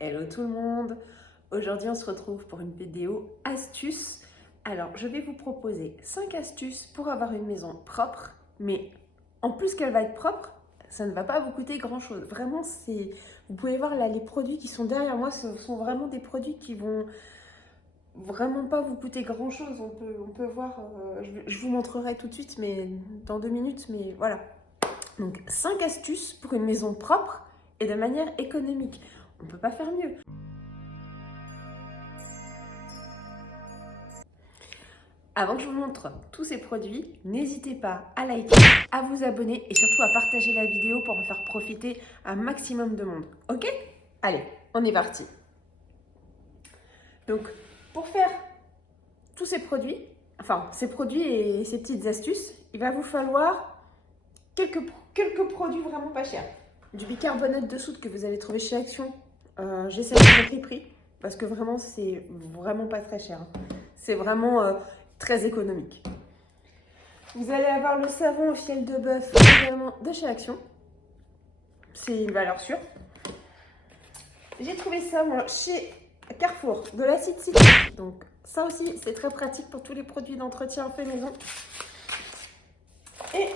Hello tout le monde. Aujourd'hui on se retrouve pour une vidéo astuces. Alors je vais vous proposer 5 astuces pour avoir une maison propre, mais en plus qu'elle va être propre, ça ne va pas vous coûter grand chose. Vraiment, vous pouvez voir là les produits qui sont derrière moi, ce sont vraiment des produits qui vont vraiment pas vous coûter grand chose. On peut voir, je vous montrerai tout de suite, mais dans 2 minutes, mais voilà. Donc 5 astuces pour une maison propre et de manière économique. On ne peut pas faire mieux. Avant que je vous montre tous ces produits, n'hésitez pas à liker, à vous abonner et surtout à partager la vidéo pour en faire profiter un maximum de monde. Ok? Allez, on est parti. Donc, pour faire tous ces produits et ces petites astuces, il va vous falloir quelques produits vraiment pas chers. Du bicarbonate de soude que vous allez trouver chez Action. J'essaie de mettre les prix parce que vraiment, c'est vraiment pas très cher. C'est vraiment très économique. Vous allez avoir le savon au fiel de bœuf également de chez Action. C'est une valeur sûre. J'ai trouvé ça moi chez Carrefour, de l'acide citrique. Donc ça aussi, c'est très pratique pour tous les produits d'entretien fait maison. Et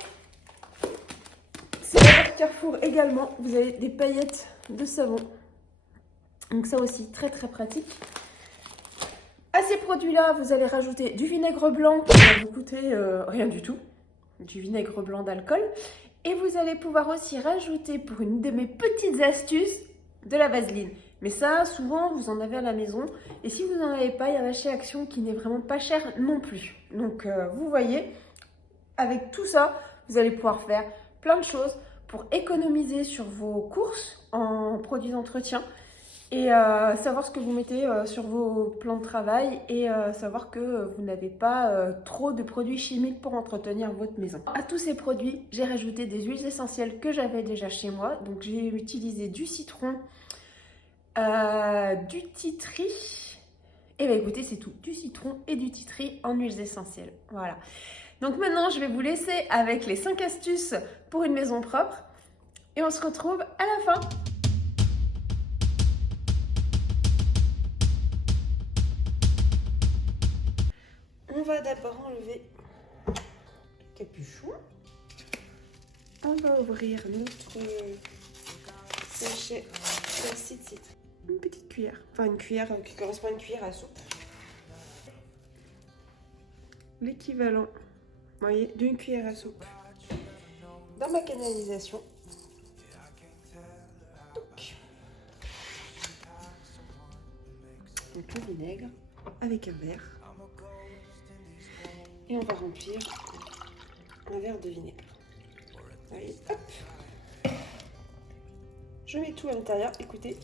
c'est avec Carrefour également, vous avez des paillettes de savon. Donc ça aussi, très très pratique. À ces produits-là, vous allez rajouter du vinaigre blanc qui va vous coûter rien du tout. Du vinaigre blanc d'alcool. Et vous allez pouvoir aussi rajouter, pour une de mes petites astuces, de la vaseline. Mais ça, souvent, vous en avez à la maison. Et si vous n'en avez pas, il y en a chez Action qui n'est vraiment pas cher non plus. Donc, vous voyez, avec tout ça, vous allez pouvoir faire plein de choses pour économiser sur vos courses en produits d'entretien. Et savoir ce que vous mettez sur vos plans de travail et savoir que vous n'avez pas trop de produits chimiques pour entretenir votre maison. À tous ces produits, j'ai rajouté des huiles essentielles que j'avais déjà chez moi. Donc j'ai utilisé du citron, du titri. Et bien écoutez, c'est tout. Du citron et du titri en huiles essentielles. Voilà. Donc maintenant, je vais vous laisser avec les 5 astuces pour une maison propre. Et on se retrouve à la fin. On va d'abord enlever le capuchon. On va ouvrir notre sachet d'acide citrique. Une petite cuillère, enfin une cuillère qui correspond à une cuillère à soupe. L'équivalent, vous voyez, d'une cuillère à soupe dans ma canalisation. Donc le vinaigre avec un verre. Et on va remplir un verre de vinaigre. Allez, hop. Je mets tout à l'intérieur, écoutez.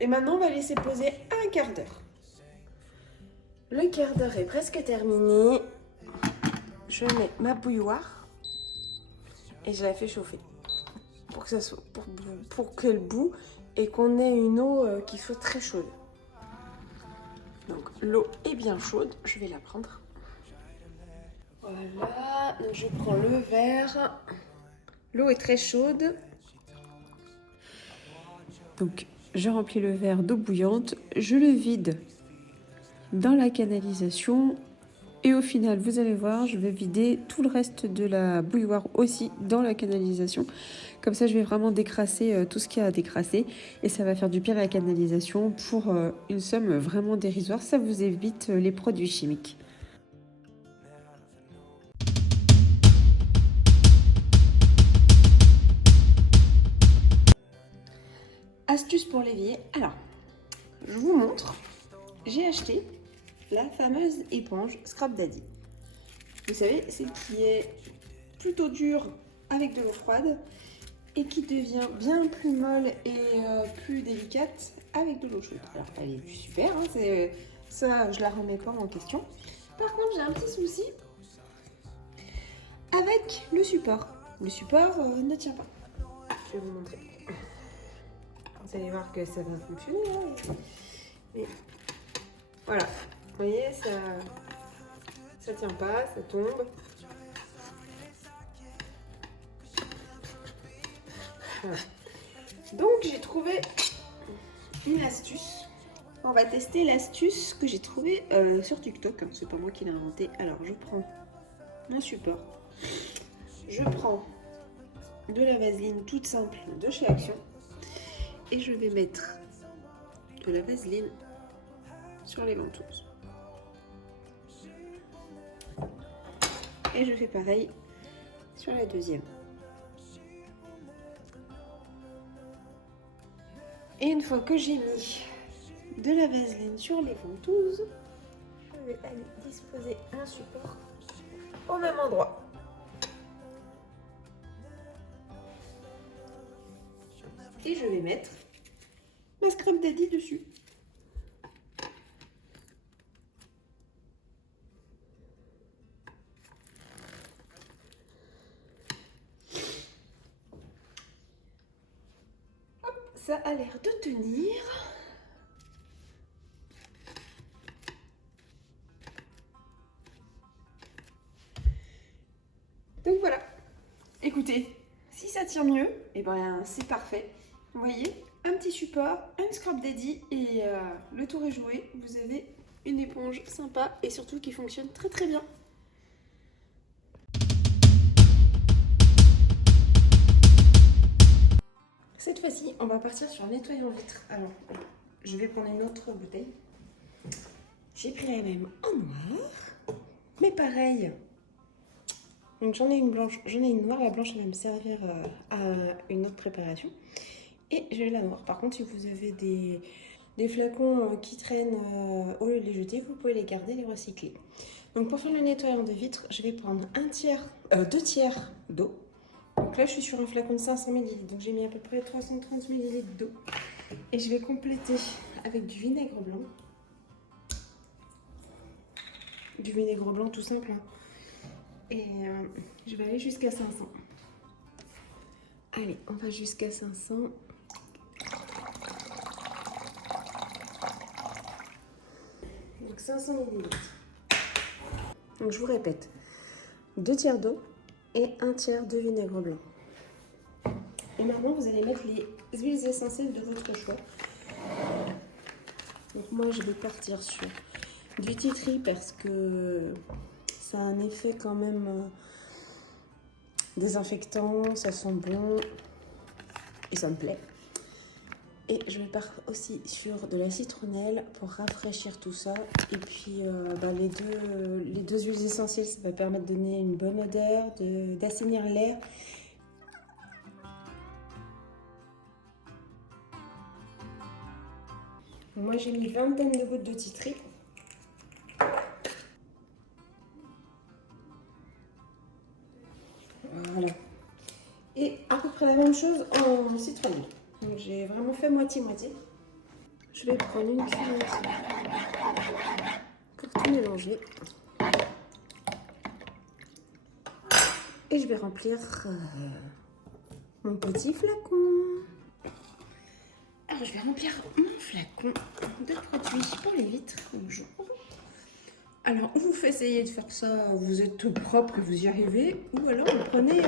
Et maintenant, on va laisser poser un quart d'heure. Le quart d'heure est presque terminé. Je mets ma bouilloire et je la fais chauffer pour que ça soit, pour qu'elle boue et qu'on ait une eau qui soit très chaude. Donc l'eau est bien chaude, je vais la prendre. Voilà, donc je prends le verre. L'eau est très chaude. Donc je remplis le verre d'eau bouillante, je le vide dans la canalisation et au final, vous allez voir, je vais vider tout le reste de la bouilloire aussi dans la canalisation. Comme ça, je vais vraiment décrasser tout ce qu'il y a à décrasser et ça va faire du bien à la canalisation pour une somme vraiment dérisoire. Ça vous évite les produits chimiques. Astuce pour l'évier. Alors, je vous montre. J'ai acheté la fameuse éponge Scrub Daddy. Vous savez, celle qui est plutôt dure avec de l'eau froide et qui devient bien plus molle et plus délicate avec de l'eau chaude. Alors, elle est super, hein, ça, je la remets pas en question. Par contre, j'ai un petit souci avec le support. Le support ne tient pas. Ah, je vais vous montrer. Vous allez voir que ça va fonctionner. Hein. Mais voilà, vous voyez, ça tient pas, ça tombe. Voilà. Donc j'ai trouvé une astuce. On va tester l'astuce que j'ai trouvée sur TikTok. C'est pas moi qui l'ai inventé. Alors je prends un support. Je prends de la vaseline toute simple de chez Action. Et je vais mettre de la vaseline sur les ventouses. Et je fais pareil sur la deuxième. Et une fois que j'ai mis de la vaseline sur les ventouses, je vais aller disposer un support au même endroit. Et je vais mettre ma Scrub Daddy dessus. Hop, ça a l'air de tenir. Donc voilà. Écoutez, si ça tient mieux, et ben c'est parfait. Vous voyez, un petit support, un Scrub Daddy et le tour est joué. Vous avez une éponge sympa et surtout qui fonctionne très très bien. Cette fois-ci, on va partir sur un nettoyant vitre. Alors, je vais prendre une autre bouteille. J'ai pris la même en noir, mais pareil. Donc j'en ai une blanche, j'en ai une noire. La blanche, elle va me servir à une autre préparation. Et j'ai la noire. Par contre, si vous avez des flacons qui traînent, au lieu de les jeter, vous pouvez les garder, les recycler. Donc pour faire le nettoyant de vitre, je vais prendre 2 tiers d'eau. Donc là, je suis sur un flacon de 500 ml. Donc j'ai mis à peu près 330 ml d'eau. Et je vais compléter avec du vinaigre blanc. Du vinaigre blanc tout simple. Hein. Et je vais aller jusqu'à 500. Allez, on va jusqu'à 500. Donc 500 ml. Donc je vous répète, 2 tiers d'eau et 1 tiers de vinaigre blanc. Et maintenant, vous allez mettre les huiles essentielles de votre choix. Donc moi, je vais partir sur du tea tree parce que ça a un effet quand même désinfectant, ça sent bon et ça me plaît. Et je vais partir aussi sur de la citronnelle pour rafraîchir tout ça. Et puis les deux huiles essentielles, ça va permettre de donner une bonne odeur, d'assainir l'air. Moi j'ai mis 20 de gouttes de tea tree. Voilà. Et à peu près la même chose en citronnelle. Donc j'ai vraiment fait moitié-moitié. Je vais prendre une cuillère pour tout mélanger. Et je vais remplir mon petit flacon. Alors je vais remplir mon flacon de produits pour les vitres. Bonjour. Alors, ou vous essayez de faire ça, vous êtes tout propre et vous y arrivez, ou alors vous prenez,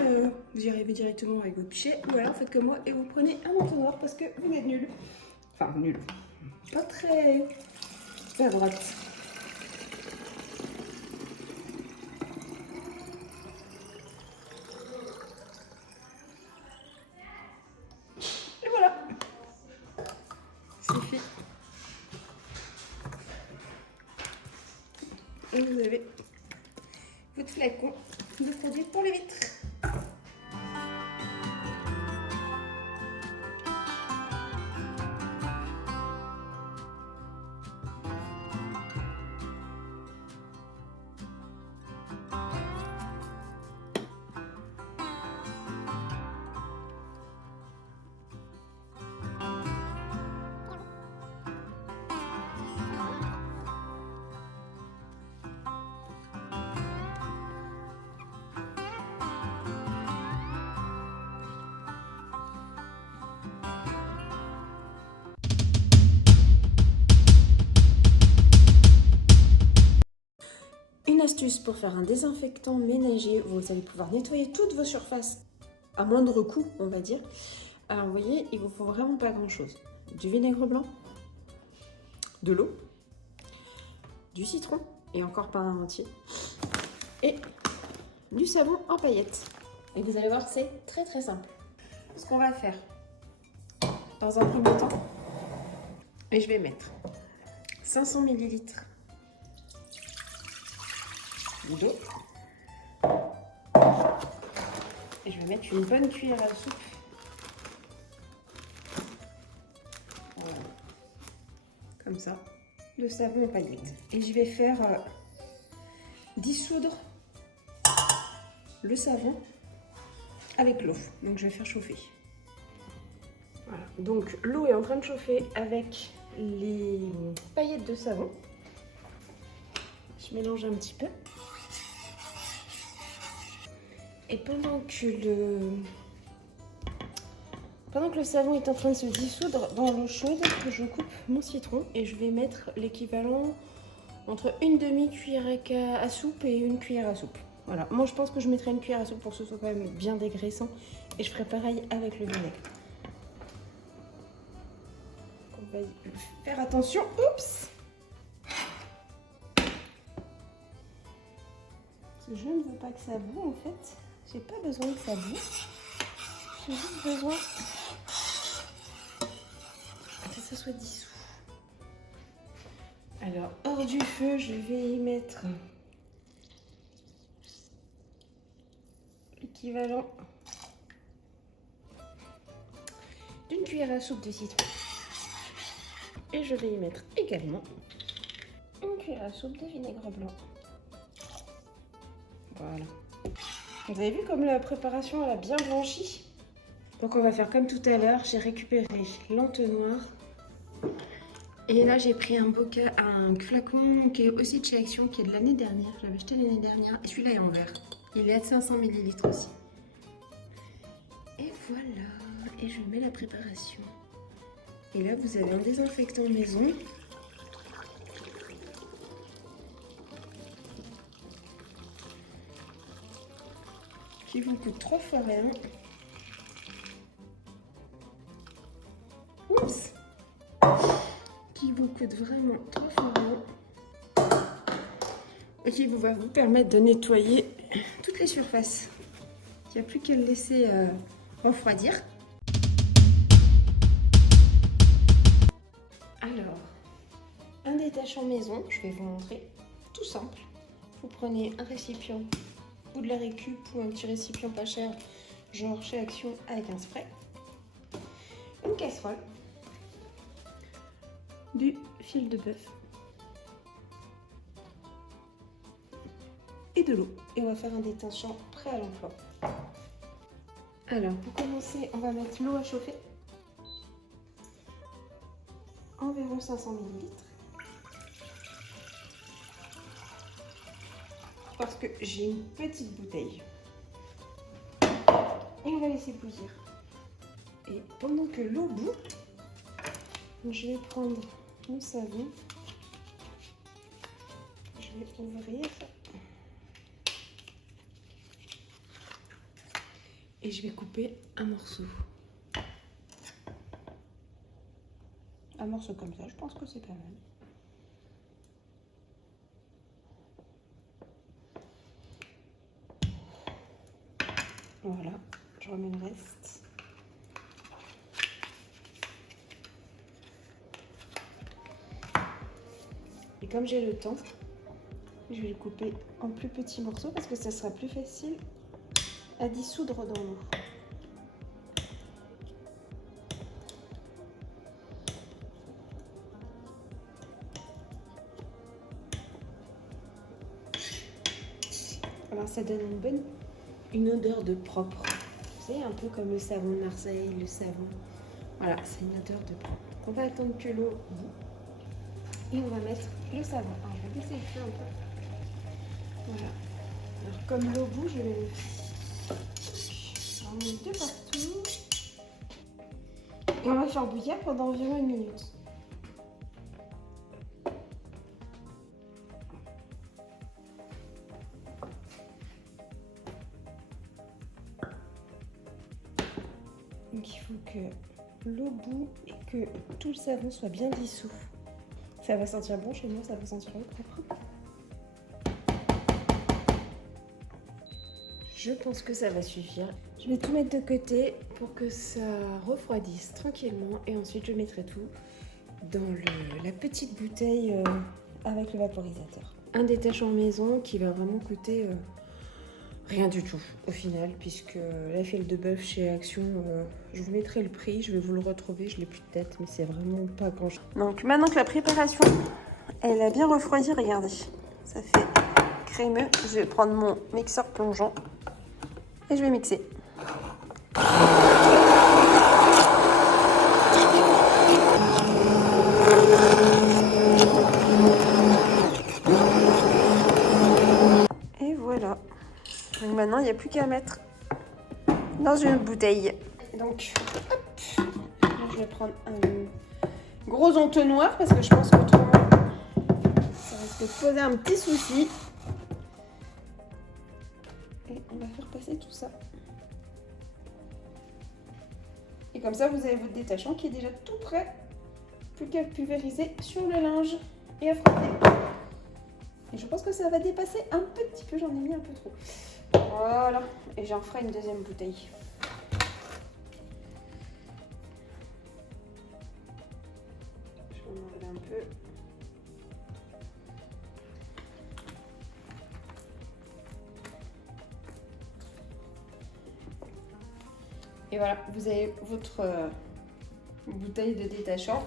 vous y arrivez directement avec vos pichets, ou alors faites comme moi et vous prenez un entonnoir parce que vous êtes nul. Enfin, nul. Pas très à droite. Et voilà. C'est fait. Et vous avez votre flacon de produits pour les vitres. Une astuce pour faire un désinfectant ménager, vous allez pouvoir nettoyer toutes vos surfaces à moindre coût, on va dire, Alors vous voyez, il vous faut vraiment pas grand chose. Du vinaigre blanc, de l'eau, du citron, et encore pas un entier, et du savon en paillettes. Et vous allez voir, c'est très très simple. Ce qu'on va faire, dans un premier temps, et je vais mettre 500 ml d'eau. Et je vais mettre une bonne cuillère à soupe. Voilà. Comme ça, de savon en paillettes. Et je vais faire dissoudre le savon avec l'eau. Donc je vais faire chauffer. Voilà. Donc l'eau est en train de chauffer avec les paillettes de savon. Je mélange un petit peu. Et pendant que le savon est en train de se dissoudre dans l'eau chaude, je coupe mon citron et je vais mettre l'équivalent entre une demi-cuillère à soupe et une cuillère à soupe. Voilà, moi je pense que je mettrai une cuillère à soupe pour que ce soit quand même bien dégraissant et je ferai pareil avec le vinaigre. On va faire attention, oups! Parce que je ne veux pas que ça boue en fait. J'ai pas besoin que ça boue. J'ai juste besoin que ça soit dissous. Alors, hors du feu, je vais y mettre l'équivalent d'une cuillère à soupe de citron. Et je vais y mettre également une cuillère à soupe de vinaigre blanc. Voilà. Vous avez vu comme la préparation elle a bien blanchi? Donc on va faire comme tout à l'heure, j'ai récupéré l'entonnoir. Et là j'ai pris un flacon qui est aussi de chez Action, qui est de l'année dernière. Je l'avais acheté l'année dernière et celui-là est en verre. Il est à 500 ml aussi. Et voilà, et je mets la préparation. Et là vous avez un désinfectant maison. Qui vous coûte 3 fois rien. Oups! Qui vous coûte vraiment 3 fois rien. Et qui va vous permettre de nettoyer toutes les surfaces. Il n'y a plus qu'à le laisser refroidir. Alors, un détachant maison, je vais vous montrer. Tout simple. Vous prenez un récipient ou de la récup ou un petit récipient pas cher, genre chez Action avec un spray, une casserole, du fil de bœuf et de l'eau. Et on va faire un détachant prêt à l'emploi. Alors pour commencer, on va mettre l'eau à chauffer, environ 500 ml. Parce que j'ai une petite bouteille. Et on va laisser bouillir. Et pendant que l'eau bout, je vais prendre mon savon. Je vais ouvrir. Et je vais couper un morceau. Un morceau comme ça, je pense que c'est pas mal. Voilà, je remets le reste. Et comme j'ai le temps, je vais le couper en plus petits morceaux parce que ça sera plus facile à dissoudre dans l'eau. Alors ça donne une odeur de propre. Vous savez, un peu comme le savon de Marseille, le savon. Voilà, c'est une odeur de propre. On va attendre que l'eau bout et on va mettre le savon. Alors je vais baisser le feu un peu. Voilà. Alors comme l'eau bout, je vais en mettre deux partout. Et on va faire bouillir pendant environ 1 minute. Donc il faut que l'eau bout et que tout le savon soit bien dissous. Ça va sentir bon chez moi, ça va sentir propre. Je pense que ça va suffire. Je vais tout mettre de côté pour que ça refroidisse tranquillement et ensuite je mettrai tout dans la petite bouteille avec le vaporisateur. Un détachant maison qui va vraiment coûter rien du tout au final, puisque la fiole de bœuf chez Action, je vous mettrai le prix, je vais vous le retrouver, je l'ai plus de tête, mais c'est vraiment pas grand chose. Donc maintenant que la préparation, elle a bien refroidi, regardez, ça fait crémeux. Je vais prendre mon mixeur plongeant et je vais mixer. Et voilà. Donc maintenant, il n'y a plus qu'à mettre dans une bouteille. Donc, hop. Je vais prendre un gros entonnoir parce que je pense qu'autrement, ça risque de poser un petit souci. Et on va faire passer tout ça. Et comme ça, vous avez votre détachant qui est déjà tout prêt. Plus qu'à pulvériser sur le linge et à frotter. Et je pense que ça va dépasser un petit peu, j'en ai mis un peu trop. Voilà, et j'en ferai une deuxième bouteille. Je vais en enlever un peu. Et voilà, vous avez votre bouteille de détachant.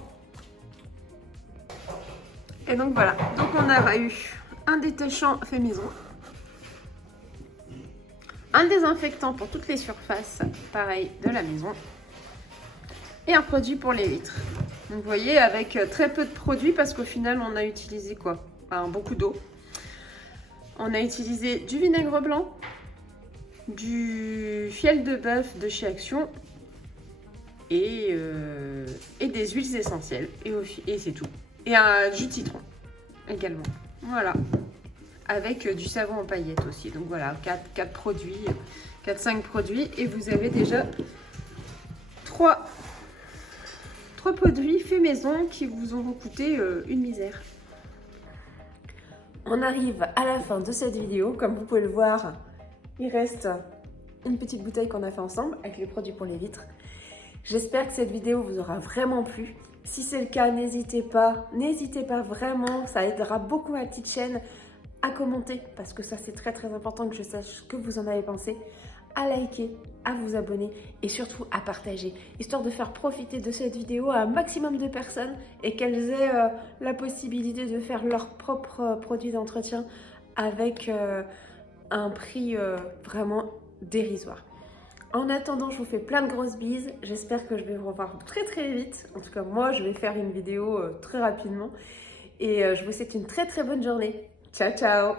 Et donc voilà, donc on a eu un détachant fait maison, un désinfectant pour toutes les surfaces, pareil, de la maison, et un produit pour les vitres. Donc vous voyez, avec très peu de produits, parce qu'au final, on a utilisé quoi? Alors, beaucoup d'eau. On a utilisé du vinaigre blanc, du fiel de bœuf de chez Action, et des huiles essentielles, et c'est tout. Et un jus de citron également. Voilà. Avec du savon en paillettes aussi. Donc voilà, 4 produits, 4-5 produits. Et vous avez déjà 3 produits faits maison qui vous auront coûté une misère. On arrive à la fin de cette vidéo. Comme vous pouvez le voir, il reste une petite bouteille qu'on a fait ensemble avec les produits pour les vitres. J'espère que cette vidéo vous aura vraiment plu. Si c'est le cas, n'hésitez pas vraiment, ça aidera beaucoup ma petite chaîne à commenter, parce que ça c'est très très important que je sache ce que vous en avez pensé, à liker, à vous abonner et surtout à partager, histoire de faire profiter de cette vidéo à un maximum de personnes et qu'elles aient la possibilité de faire leurs propres produits d'entretien avec un prix vraiment dérisoire. En attendant, je vous fais plein de grosses bises. J'espère que je vais vous revoir très très vite. En tout cas, moi, je vais faire une vidéo très rapidement. Et je vous souhaite une très très bonne journée. Ciao, ciao!